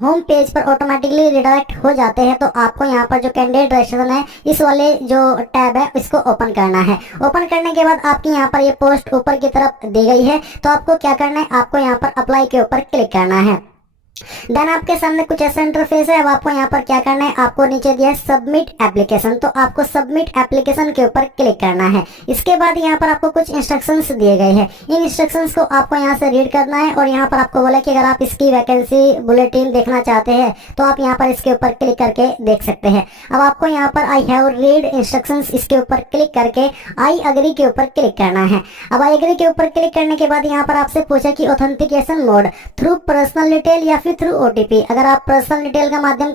Home page पर automatically redirect हो जाते हैं। तो आपको यहाँ पर जो कैंडिडेट रजिस्ट्रेशन है इस वाले जो टैब है इसको ओपन करना है। ओपन करने के बाद आपकी यहाँ पर ये पोस्ट ऊपर की तरफ दी गई है, तो आपको क्या करना है, आपको यहाँ पर अप्लाई के ऊपर क्लिक करना है। देन आपके सामने कुछ ऐसा इंटरफेस है। अब आपको यहाँ पर क्या करना है, आपको नीचे दिया है सबमिट एप्लीकेशन, तो आपको सबमिट एप्लीकेशन के ऊपर क्लिक करना है। इसके बाद यहाँ पर आपको कुछ इंस्ट्रक्शंस दिए गए हैं, इन इंस्ट्रक्शंस को आपको यहाँ से रीड करना है। और यहाँ पर आपको बोला कि अगर आप इसकी वैकेंसी बुलेटिन देखना चाहते हैं तो आप यहाँ पर इसके ऊपर क्लिक करके देख सकते हैं। अब आपको यहाँ पर आई हैव रीड इंस्ट्रक्शंस इसके ऊपर क्लिक करके आई अग्री के ऊपर क्लिक करना है। अब आई अग्री के ऊपर क्लिक करने के बाद यहाँ पर आपसे पूछा कि authentication mode through personal detail या फिर थ्रू ओटीपी। अगर आप पर्सनल डिटेल का माध्यम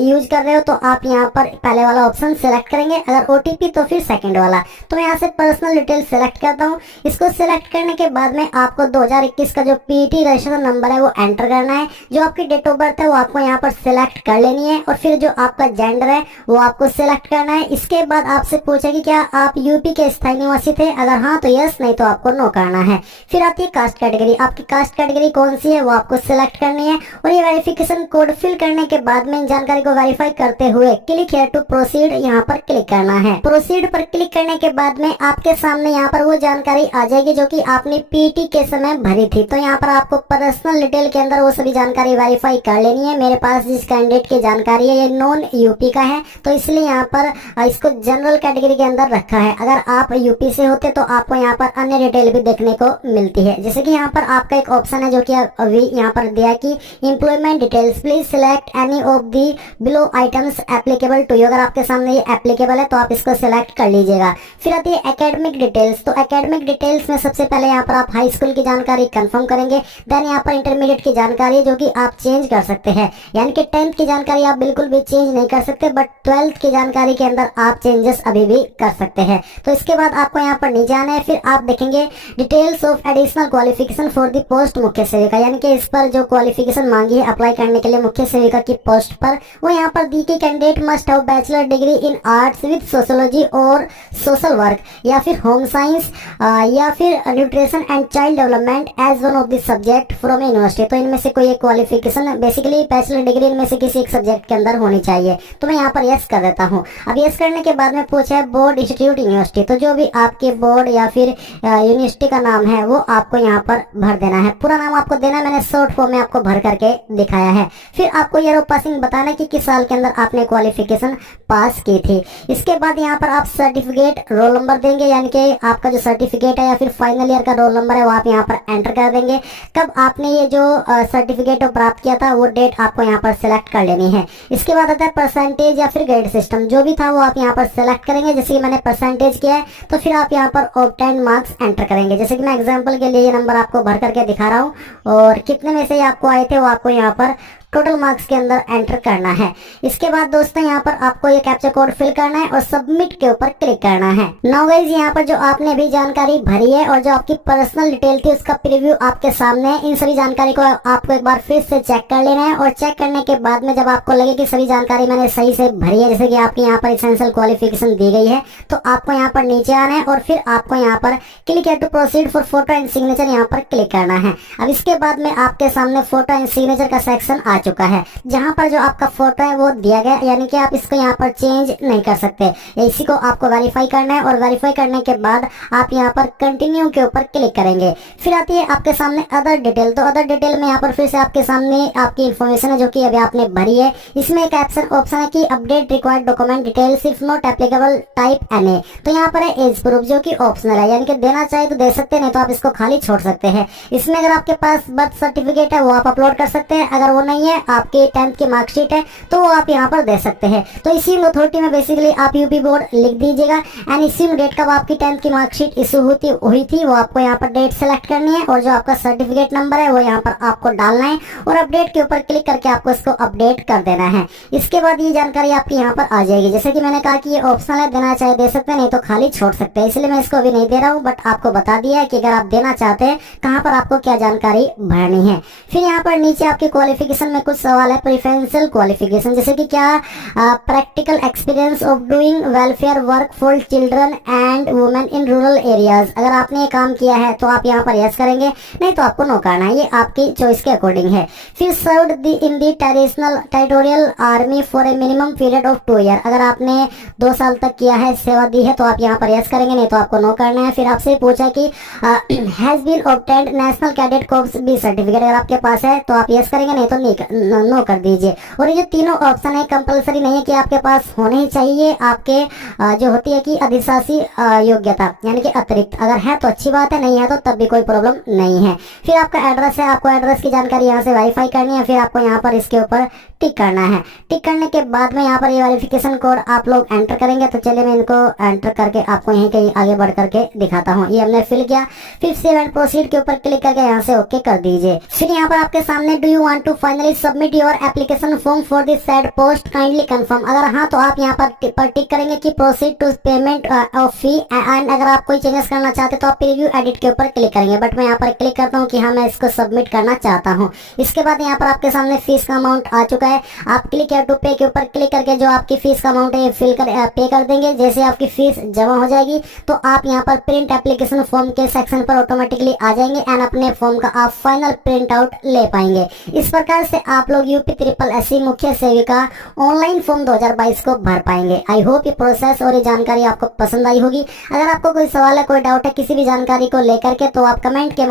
यूज कर रहे हो तो आप यहाँ पर पहले वाला ऑप्शन सिलेक्ट करेंगे, अगर ओटीपी तो फिर सेकंड वाला। तो मैं यहाँ से पर्सनल डिटेल सिलेक्ट करता हूँ। इसको सिलेक्ट करने के बाद में आपको 2021 का जो पीटी रजिस्ट्रेशन नंबर है वो एंटर करना है। जो आपकी डेट ऑफ बर्थ है वो आपको यहाँ पर सिलेक्ट कर लेनी है, और फिर जो आपका जेंडर है वो आपको सिलेक्ट करना है। इसके बाद आपसे पूछे कि क्या आप यूपी के स्थायी निवासी थे, अगर हाँ तो यस, नहीं तो आपको नो करना है। फिर आती है कास्ट कैटेगरी, आपकी कास्ट कैटेगरी कौन सी है वो आपको सिलेक्ट करनी है। और ये वेरिफिकेशन कोड फिल करने के बाद में इन जानकारी को वेरीफाई करते हुए क्लिक हियर टू प्रोसीड यहाँ पर क्लिक करना है। प्रोसीड पर क्लिक करने के बाद में आपके सामने यहाँ पर वो जानकारी आ जाएगी जो कि आपने पीटी के समय भरी थी। तो यहाँ पर आपको पर्सनल डिटेल के अंदर वो सभी जानकारी वेरीफाई कर लेनी है। मेरे पास जिस कैंडिडेट की जानकारी है ये नॉन यूपी का है, तो इसलिए यहाँ पर इसको जनरल कैटेगरी के अंदर रखा है। अगर आप यूपी से होते तो आपको यहाँ पर अन्य डिटेल भी देखने को मिलती है। जैसे कि यहाँ पर आपका एक ऑप्शन है जो कि अभी यहाँ पर दिया है कि employment details, please select any of the below items applicable to you. अगर आपके सामने ये एप्लीकेबल है तो आप इसको सिलेक्ट कर लीजिएगा। फिर आती है एकेडमिक डिटेल्स, तो एकेडमिक डिटेल्स में सबसे पहले यहाँ पर आप हाई स्कूल की जानकारी कंफर्म करेंगे। देन यहाँ पर इंटरमीडिएट की जानकारी जो कि आप चेंज कर सकते हैं, यानी कि 10th की जानकारी आप बिल्कुल भी चेंज नहीं कर सकते, बट 12th की जानकारी के अंदर आप चेंजेस अभी भी कर सकते हैं। तो इसके बाद आपको यहाँ पर नीचे आना है। फिर आप देखेंगे details of additional qualification for the post मुख्य सेविका, यानी कि इस पर जो क्वालिफिकेशन मांगी है अप्लाई करने के लिए मुख्य सेविका की पोस्ट पर, वो यहाँ पर दी कि candidate must have bachelor degree in arts with sociology और सोशल वर्क, या फिर होम साइंस, या फिर nutrition and child development as one of the subject from university. तो इनमें से कोई एक क्वालिफिकेशन, बेसिकली बैचलर डिग्री इनमें से किसी एक सब्जेक्ट के अंदर होनी चाहिए। तो मैं यहाँ पर यस कर देता हूँ। अब यस करने के बाद में पूछा है बोर्ड, इंस्टीट्यूट, यूनिवर्सिटी, तो जो भी आपके बोर्ड या फिर यूनिवर्सिटी का नाम है वो आपको यहाँ पर भर देना है। पूरा नाम आपको देना है, मैंने शॉर्ट फॉर्म में आपको भर करके दिखाया है। फिर आपको ईयर ऑफ पासिंग बताना कि किस साल के अंदर आपने क्वालिफिकेशन पास की थी। इसके बाद यहाँ पर आप सर्टिफिकेट, रोल नंबर देंगे, यानी कि आपका जो सर्टिफिकेट है या फिर फाइनल ईयर का रोल नंबर है वो आप यहाँ पर एंटर कर देंगे। कब आपने ये जो सर्टिफिकेट प्राप्त किया था वो डेट आपको यहाँ पर सिलेक्ट कर लेनी है। इसके बाद आता है परसेंटेज या फिर ग्रेड सिस्टम, जो भी था वो आप यहाँ पर सिलेक्ट करेंगे। जैसे कि मैंने परसेंटेज किया है तो फिर आप यहाँ पर ऑब्टेन्ड मार्क्स एंटर करेंगे। जैसे कि मैं एग्जांपल के लिए ये नंबर आपको भर करके दिखा रहा हूँ, और कितने में से आपको आए थे वो आपको यहाँ पर टोटल मार्क्स के अंदर एंटर करना है। इसके बाद दोस्तों यहाँ पर आपको ये कैप्चा कोड फिल करना है और सबमिट के ऊपर क्लिक करना है। नाउ गाइस यहाँ पर जो आपने भी जानकारी भरी है और जो आपकी पर्सनल डिटेल थी उसका प्रीव्यू आपके सामने है। इन सभी जानकारी को आपको एक बार फिर से चेक कर लेना है, और चेक करने के बाद में जब आपको लगे कि सभी जानकारी मैंने सही से भरी है, जैसे कि आपकी यहाँ पर एसेंशियल क्वालिफिकेशन दी गई है, तो आपको यहाँ पर नीचे आना है और फिर आपको यहाँ पर click here to proceed for photo and signature यहाँ पर क्लिक करना है। अब इसके बाद में आपके सामने फोटो एंड सिग्नेचर का सेक्शन आ चुका है, जहां पर जो आपका फोटो है वो दिया गया, यानी कि आप इसको यहाँ पर चेंज नहीं कर सकते। इसी को आपको वेरीफाई करना है, और वेरीफाई करने के बाद आप यहाँ पर कंटिन्यू के ऊपर क्लिक करेंगे। फिर आती है आपके सामने अदर डिटेल, तो अदर डिटेल में यहाँ पर फिर से आपके सामने आपकी इन्फॉर्मेशन है जो कि अभी आपने भरी है। इसमें एक ऑप्शन है कि update required document details if not applicable type NA, तो यहाँ पर है एज प्रूफ जो कि ऑप्शनल है, यानी कि देना चाहे तो दे सकते हैं, नहीं तो आप इसको खाली छोड़ सकते हैं। इसमें अगर आपके पास बर्थ सर्टिफिकेट है वो आप अपलोड कर सकते हैं, अगर वो नहीं है, आपके 10th की मार्कशीट है तो वो आप यहाँ पर दे सकते हैं। तो इसी अथॉरिटी में बेसिकली आप यूपी बोर्ड लिख दीजिएगा, एंड इसी डेट कब आपकी 10th की मार्कशीट इशू हुई थी वो आपको यहाँ पर डेट सेलेक्ट करनी है, और जो आपका सर्टिफिकेट नंबर है वो यहाँ पर आपको डालना है, और अपडेट के ऊपर क्लिक करके आपको इसको अपडेट कर देना है। इसके बाद ये जानकारी आपकी यहाँ पर आ जाएगी। जैसे कि मैंने कहा कि ये ऑप्शनल है, देना चाहे दे सकते हैं, नहीं तो खाली छोड़ सकते हैं, इसलिए मैं इसको अभी नहीं दे रहा हूँ, बट आपको बता दिया है कि अगर आप देना चाहते हैं कहाँ पर आपको क्या जानकारी भरनी है। फिर यहाँ पर नीचे आपकी क्वालिफिकेशन में इसमें कुछ सवाल है। प्रेफरेंशियल क्वालिफिकेशन, जैसे कि क्या practical experience of doing welfare work for children and women in rural areas. अगर आपने ये काम किया है तो आप यहाँ पर यस करेंगे, नहीं तो आपको नो करना है। ये आपकी चॉइस के अकॉर्डिंग है। फिर served in the territorial army for a minimum period of 2 year. अगर आपने 2 साल तक किया है, सेवा दी है, तो आप यहाँ पर यस करेंगे, नहीं तो आपको नो करना है। फिर आपसे पूछा कि has been obtained National Cadet Corps B certificate. अगर आपके पास है तो आप यस करेंगे, नहीं तो नो कर दीजिए। और ये जो तीनों ऑप्शन है कंपलसरी नहीं है कि आपके पास होने ही चाहिए। आपके जो होती है कि अधिशासी योग्यता यानी कि अतिरिक्त, अगर है तो अच्छी बात है, नहीं है तो तब भी कोई प्रॉब्लम नहीं है। फिर आपका एड्रेस है, आपको एड्रेस की जानकारी यहाँ से वेरीफाई करनी है। फिर आपको यहाँ पर इसके ऊपर टिक करना है। टिक करने के बाद में यहाँ पर ये वेरिफिकेशन कोड आप लोग एंटर करेंगे। तो चलिए मैं इनको एंटर करके आपको यहीं कहीं आगे बढ़ करके दिखाता हूँ। ये हमने फिल किया। फिर सेव एंड प्रोसीड के ऊपर क्लिक करके यहाँ से ओके कर दीजिए। फिर यहाँ पर आपके सामने do you want to finally submit your application form for this said post kindly confirm. अगर हाँ तो आप यहाँ पर टिक करेंगे कि proceed to payment of fee. And अगर आप कोई चेंजेस करना चाहते तो आप प्रीव्यू एडिट के ऊपर क्लिक करेंगे। बट मैं यहाँ पर क्लिक करता हूँ कि हाँ मैं इसको सबमिट करना चाहता हूँ। इसके बाद यहाँ पर आपके सामने फीस का अमाउंट आ चुका है। आप क्लिक टू पे के ऊपर क्लिक करके जो आपकी फीस का अमाउंट है पे कर देंगे। जैसे आपकी फीस जमा हो जाएगी तो आप यहाँ पर प्रिंट एप्लीकेशन फॉर्म के सेक्शन पर ऑटोमेटिकली आ जाएंगे एंड अपने फॉर्म का आप फाइनल प्रिंट आउट ले पाएंगे। इस प्रकार से आप लोग यूपी SSSC मुख्य सेविका ऑनलाइन फॉर्म 2022 को भर पाएंगे। आई होप ये प्रोसेस और ये जानकारी आपको पसंद आई होगी। अगर आपको कोई सवाल है, कोई डाउट है किसी भी जानकारी को लेकर के, तो आप कमेंट के